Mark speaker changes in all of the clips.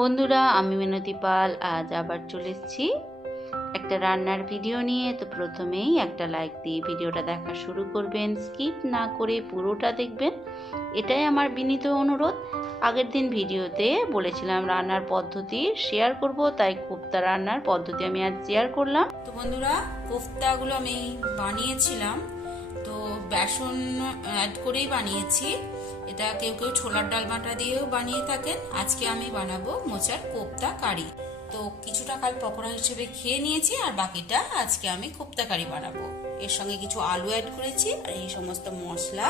Speaker 1: বন্ধুরা, আমি মিনতি পাল, আজ আবার চলে এসেছি একটা রান্নার ভিডিও নিয়ে। তো প্রথমেই একটা লাইক দিয়ে ভিডিওটা দেখা শুরু করবেন। স্কিপ না করে পুরোটা দেখবেন। এটাই আমার বিনীত অনুরোধ। আগের দিন ভিডিওতে বলেছিলাম রান্নার পদ্ধতি শেয়ার করব, তাই কোফতা রান্নার পদ্ধতি আমি আজ শেয়ার করলাম।
Speaker 2: তো বন্ধুরা, কোফতাগুলো আমি বানিয়েছিলাম। বেসন অ্যাড করেই বানিয়েছি। এটা কেউ কেউ ছোলার ডাল বাটা দিয়েও বানিয়ে থাকেন। আজকে আমি বানাবো মোচার কোপ্তা কারি। তো কিছুটা কাল পকোড়া হিসেবে খেয়ে নিয়েছি আর বাকিটা আজকে আমি কোপ্তা কারি বানাবো। এর সঙ্গে কিছু আলু অ্যাড করেছি আর এই সমস্ত মশলা,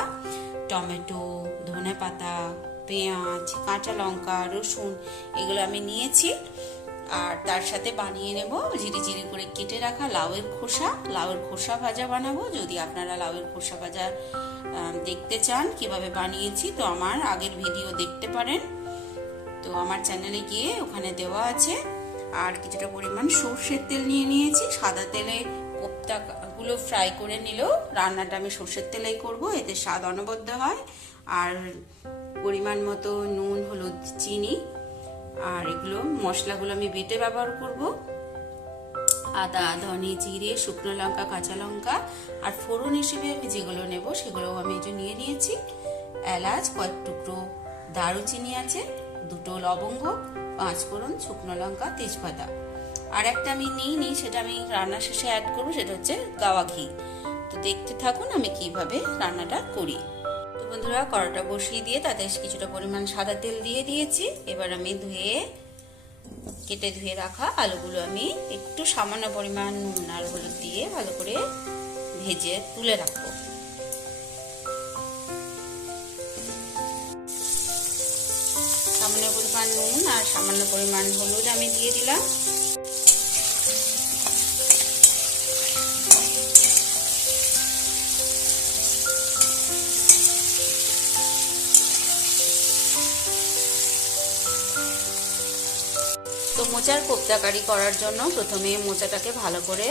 Speaker 2: টমেটো ধনে পাতা পেঁয়াজ, কাঁচা লঙ্কা, রসুন, এগুলো আমি নিয়েছি। আর তার সাথে বানিয়ে নেব ঝিরি ঝিরি করে কেটে রাখা লাউয়ের খোসা। লাউয়ের খোসা ভাজা বানাবো। যদি আপনারা লাউয়ের খোসা ভাজা দেখতে চান কীভাবে বানিয়েছি, তো আমার আগের ভিডিও দেখতে পারেন। তো আমার চ্যানেলে গিয়ে ওখানে দেওয়া আছে। আর কিছুটা পরিমাণ সর্ষের তেল নিয়ে নিয়েছি। সাদা তেলে কোপ্তাগুলো ফ্রাই করে নিলেও রান্নাটা আমি সর্ষের তেলেই করব, এতে স্বাদ অনবদ্য হয়। আর পরিমাণ মতো নুন, হলুদ, চিনি আর এগুলো মশলাগুলো আমি বেটে ব্যবহার করব। আদা, ধনে জিরে, শুকনো লঙ্কা, কাঁচা লঙ্কা আর ফোড়ন হিসেবে আমি যেগুলো নেব সেগুলো আমি যে নিয়ে নিয়েছি। এলাচ, কয়েক টুকরো দারুচিনি আছে, দুটো লবঙ্গ, পাঁচ ফোড়ন, শুকনো লঙ্কা, তেজপাতা। আর একটা আমি নিই নিই, সেটা আমি রান্না শেষে অ্যাড করব, সেটা হচ্ছে গাওয়া ঘি। তো দেখতে থাকুন আমি কীভাবে রান্নাটা করি। বন্ধুরা, কড়াটা বসিয়ে দিয়ে তাতে কিছুটা পরিমাণ সাদা তেল দিয়ে দিয়েছি। এবার আমি ধুয়ে, কেটে ধুয়ে রাখা আলুগুলো আমি একটু সামান্য পরিমাণ নুন আর হলুদ দিয়ে ভালো করে ভেজে তুলে রাখব। সামান্য পরিমাণ নুন আর সামান্য পরিমাণ হলুদ আমি দিয়ে দিলাম। মোচার কোপ্তাকারি করার জন্য প্রথমে মোচাটাকে ভালো করে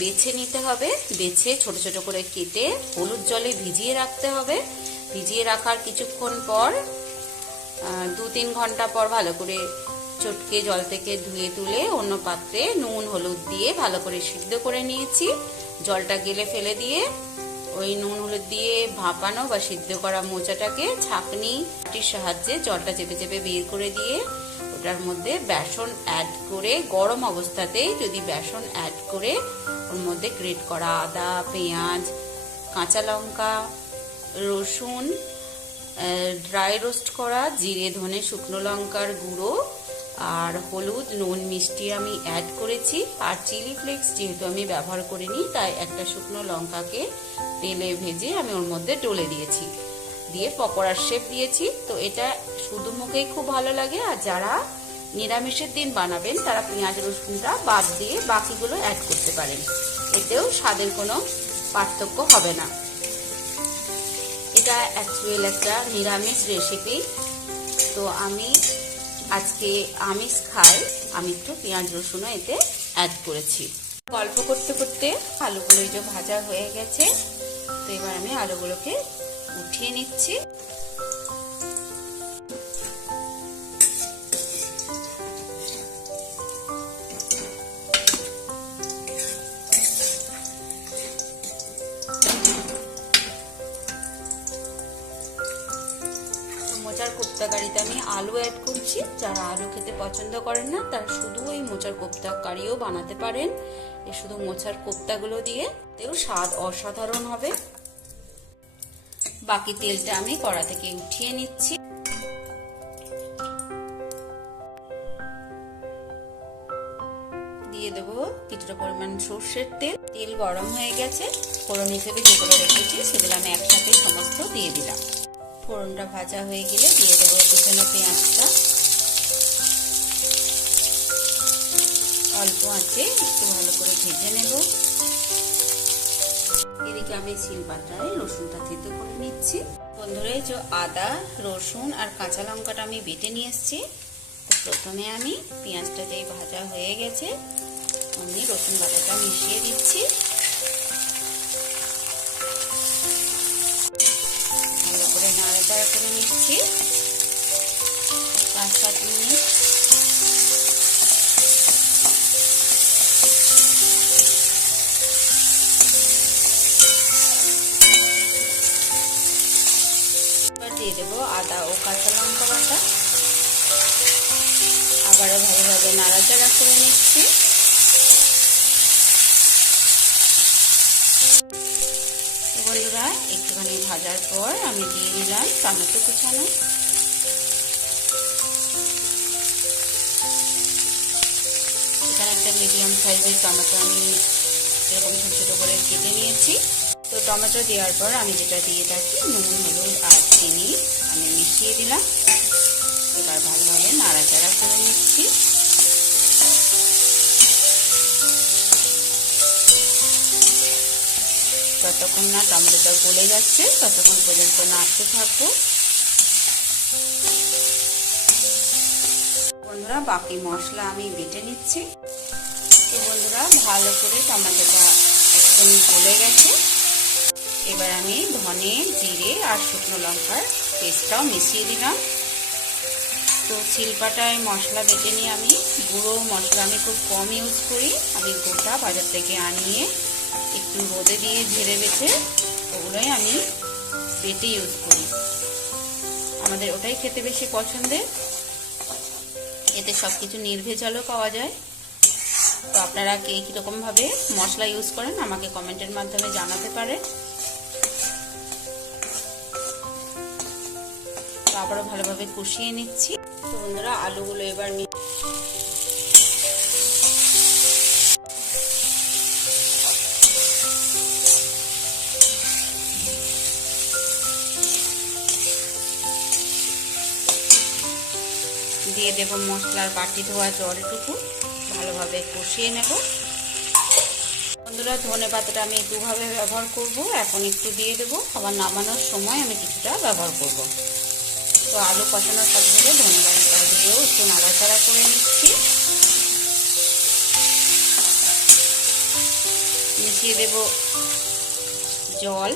Speaker 2: বেছে নিতে হবে। বেছে ছোট ছোট করে কেটে হলুদ জলে ভিজিয়ে রাখতে হবে। ভিজিয়ে রাখার কিছুক্ষণ পর দু তিন ঘণ্টা পর ভালো করে চটকে জল থেকে ধুয়ে তুলে অন্য পাত্রে নুন, হলুদ দিয়ে ভালো করে সিদ্ধ করে নিয়েছি। জলটা গেলে ফেলে দিয়ে ওই নুন, হলুদ দিয়ে ভাপানো বা সিদ্ধ করা মোচাটাকে ছাঁকনিটির সাহায্যে জলটা চেপে চেপে বের করে দিয়ে ওটার মধ্যে বেসন অ্যাড করে, গরম অবস্থাতেই যদি বেসন অ্যাড করে, ওর মধ্যে গ্রেট করা আদা, পেঁয়াজ, কাঁচা লঙ্কা, রসুন ড্রাই রোস্ট করা, জিরে, ধনে, শুকনো লঙ্কার গুঁড়ো আর হলুদ, নুন, মিষ্টি আমি অ্যাড করেছি। আর চিলি ফ্লেক্স যেহেতু আমি ব্যবহার করিনি, তাই একটা শুকনো লঙ্কাকে তেলে ভেজে আমি ওর মধ্যে ডলে দিয়েছি। দিয়ে পকোড়ার শেপ দিয়েছি। তো এটা শুধু মুখেই খুব ভালো লাগে। আর যারা নিরামিষের দিন বানাবেন, তারা পেঁয়াজ, রসুনটা বাদ দিয়ে বাকিগুলো অ্যাড করতে পারেন। এতেও স্বাদের কোনো পার্থক্য হবে না। এটা অ্যাকচুয়াল একটা নিরামিষ রেসিপি তো আমি আজকে আমিষ খাই, আমি একটু পেঁয়াজ, রসুনও এতে অ্যাড করেছি। গল্প করতে করতে আলুগুলো ভাজা হয়ে গেছে, তো এবার আমি আলুগুলোকে উঠিয়ে নিচ্ছি। আলু অ্যাড করছি। যারা আলু খেতে পছন্দ করেন না, তারা শুধু ওই মোচার কোপ্তা কারিও বানাতে পারেন। এ শুধু মোচার কোপ্তাগুলো দিয়ে। তেও স্বাদ অসাধারণ হবে। বাকি তেলটা আমি কড়া থেকে উঠিয়ে নিচ্ছি। দিয়ে দেবো কিছুটা পরিমাণ সর্ষের তেল। তেল গরম হয়ে গেছে। ফোড়ন হিসেবে যেগুলো রেখেছি, সেগুলো আমি একসাথে সমস্ত দিয়ে দিলাম। ফোড়নটা ভাজা হয়ে গেলে দিয়ে দেবো পেছনে পেঁয়াজটা। অল্প আছে একটু ভালো করে ভেজে নেব। এদিকে আমি শিল পাতায় রসুনটা থেতো করে নিচ্ছি। বন্ধুরা যে আদা, রসুন আর কাঁচা লঙ্কাটা আমি বেটে নিয়ে এসেছি। প্রথমে আমি পেঁয়াজটা যেই ভাজা হয়ে গেছে, আমি রসুন বাটাটা মিশিয়ে দিচ্ছি। নিচ্ছি পাঁচ, সাত মিনিট। দিয়ে দেবো আদা ও কাঁচা লঙ্কা বাটা। আবারও ভালোভাবে নাড়াচাড়া করে নিচ্ছি। ভাজার পর আমি দিয়ে দিলাম টমেটো কুচানো। এখানে একটা মিডিয়াম সাইজের টমেটো আমি এরকম ছোটো ছোটো করে কেটে নিয়েছি। তো টমেটো দেওয়ার পর আমি যেটা দিয়ে থাকি, নুন, হলুদ আর চিনি আমি মিশিয়ে দিলাম। এবার ভালোভাবে নাড়াচাড়া করে নিচ্ছি। যতক্ষণ না টমেটোটা গলে যাচ্ছে, ততক্ষণ পর্যন্ত নাড়তে থাকব বন্ধুরা, বাকি মশলা আমি বেটে নিচ্ছি। তো বন্ধুরা, ভালো করে টমেটোটা একদম গলে গেছে। এবার আমি ধনে, জিরে আর শুকনো লঙ্কার পেস্টটাও মিশিয়ে দিলাম। তো শিলপাটায় মশলা বেটে নিয়ে আমি গুঁড়ো মশলা আমি খুব কম ইউজ করি। আমি গোটা বাজার থেকে আনিয়ে একটু রোদে দিয়ে ঝেড়ে বেছে ওগুলোই আমি বেটে ইউজ করি। আমাদের ওটাই খেতে বেশি পছন্দের। এতে সব কিছু নির্ভেজালও পাওয়া যায়। তো আপনারা কে কীরকমভাবে মশলা ইউজ করেন আমাকে কমেন্টের মাধ্যমে জানাতে পারে তো আবারও ভালোভাবে কষিয়ে নিচ্ছি। তো বন্ধুরা, আলুগুলো এবার দিয়ে দেব মশলার বাটি ধোয়া জলটুকু। ভালোভাবে কষিয়ে নেব। বন্ধুরা, ধনে পাতাটা আমি দুভাবে ব্যবহার করব। এখন একটু দিয়ে দেব। আবার নামানোর সময় আমি কিছুটা ব্যবহার করব। তো আলু কষানোর সাথে সাথে ধনে পাতা দিয়েও একটু নাড়াচাড়া করে নিচ্ছি। মিশিয়ে দেব জল।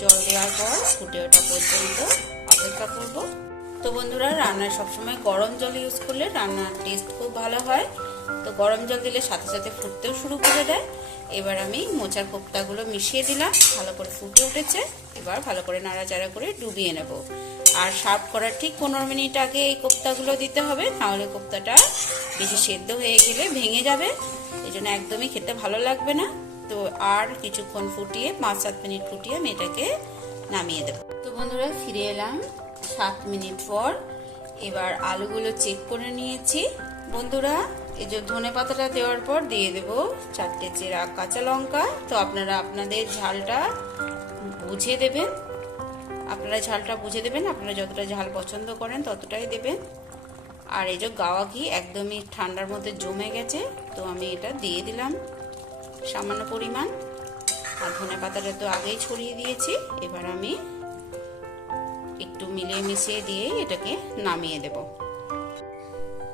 Speaker 2: জল দেওয়ার পর ফুটে ওঠা পর্যন্ত অপেক্ষা করব। তো বন্ধুরা রান্নায় সবসময় গরম জল ইউজ করলে রান্নার টেস্ট খুব ভালো হয়। তো গরম জল দিলে সাথে সাথে ফুটতেও শুরু করে দেয়। এবার আমি মোচার কোপ্তাগুলো মিশিয়ে দিলাম, ভালো করে ফুটে উঠেছে। এবার ভালো করে নাড়াচাড়া করে ডুবিয়ে নেব। আর সার্ভ করার ঠিক পনেরো মিনিট আগে এই কোপ্তাগুলো দিতে হবে নাহলে কোপ্তাটা বেশি সেদ্ধ হয়ে গেলে ভেঙে যাবে। এই জন্য একদমই খেতে ভালো লাগবে না। তো আর কিছুক্ষণ ফুটিয়ে পাঁচ সাত মিনিট ফুটিয়ে আমি এটাকে নামিয়ে দেবো। তো বন্ধুরা, ফিরে এলাম সাত মিনিট পর। এবার আলুগুলো চেক করে নিয়েছি। বন্ধুরা, এই যে ধনে পাতাটা দেওয়ার পর দিয়ে দেব চারটে চেরা কাঁচা লঙ্কা। তো আপনারা আপনাদের ঝালটা বুঝে দেবেন। আপনারা ঝালটা বুঝে দেবেন, আপনারা যতটা ঝাল পছন্দ করেন ততটাই দেবেন। আর এই যে গাওয়া ঘি একদমই ঠান্ডার মধ্যে জমে গেছে, তো আমি এটা দিয়ে দিলাম। সামান্য পরিমাণ। আর ধনে পাতাটা তো আগেই ছড়িয়ে দিয়েছি। এবার আমি একটু মিলিয়ে মিশিয়ে দিয়ে এটাকে নামিয়ে দেব।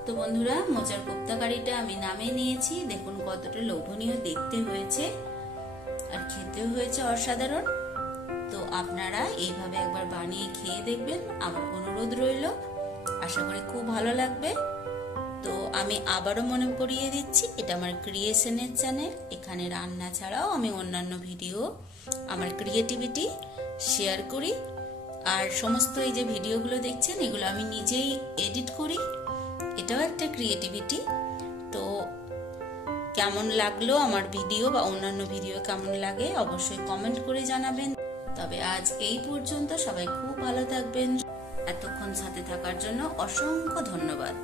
Speaker 2: তো বন্ধুরা, মোচার কোপ্তা কারিটা আমি নামিয়ে নিয়েছি। দেখুন কতটা লোভনীয়, দেখতে হয়েছে আর খেতেও হয়েছে অসাধারণ। তো আপনারা এইভাবে একবার বানিয়ে খেয়ে দেখবেন। আমার অনুরোধ রইল। আশা করি খুব ভালো লাগবে। তো আমি আবারও মনে করিয়ে দিচ্ছি, এটা আমার ক্রিয়েশনের চ্যানেল এখানে রান্না ছাড়াও আমি অন্যান্য ভিডিও আমার ক্রিয়েটিভিটি শেয়ার করি। আর সমস্ত এই যে ভিডিওগুলো দেখছেন, এগুলো আমি নিজেই এডিট করি। এটাও একটা ক্রিয়েটিভিটি তো কেমন লাগল আমার ভিডিও বা অন্যান্য ভিডিও কেমন লাগে অবশ্যই কমেন্ট করে জানাবেন। তবে আজ এই পর্যন্ত সবাই খুব ভালো থাকবেন। এতক্ষণ সাথে থাকার জন্য অসংখ্য ধন্যবাদ।